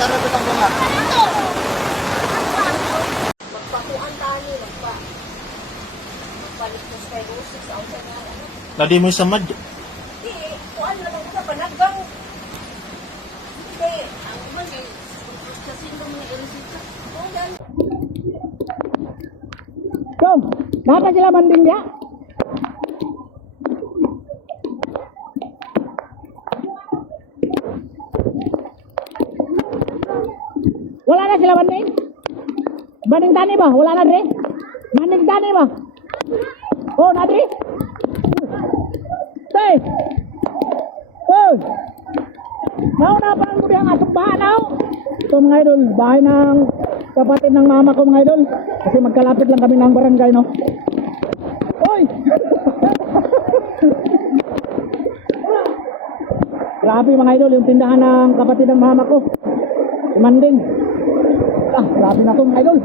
Sarapit ang bunga. Magpakuan tani, magpaligtas kay Roses sa outside na. Tadi mo sa mad. Di, kuan na lang sa panaggang. Di, ang man kasi nung mga erisita. Oh, yan. Tom, dapat sila banding dia. Wala na sila banding? Banding tani ba? Wala na dre? Banding tani ba? Oh, na dre? Tay! Oh! Nauna pa ang muli ang atong bahanaw. Ito mga idol, bahay ng kapatid ng mama ko mga idol. Kasi magkalapit lang kami ng barangay, no? Oy! Grabe mga idol, yung tindahan ng kapatid ng mama ko. Manding. Ah, grabe na ito mga idol.